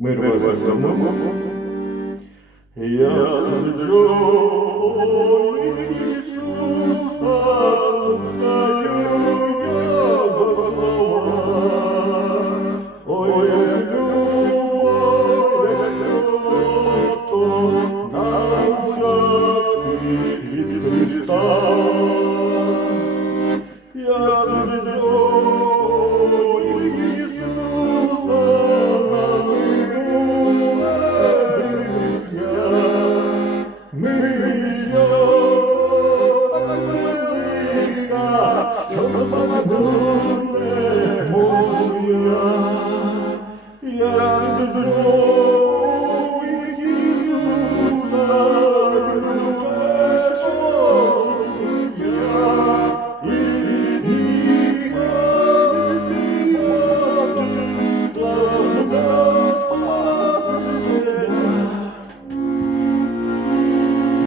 Мир вашому. Я джой Ісуса слухаю Його слова. Ой, як любов, навчати від Христа. Я джой Ісуса на минуле дивлюся. Милість так велика, що збагнути не можу я. Я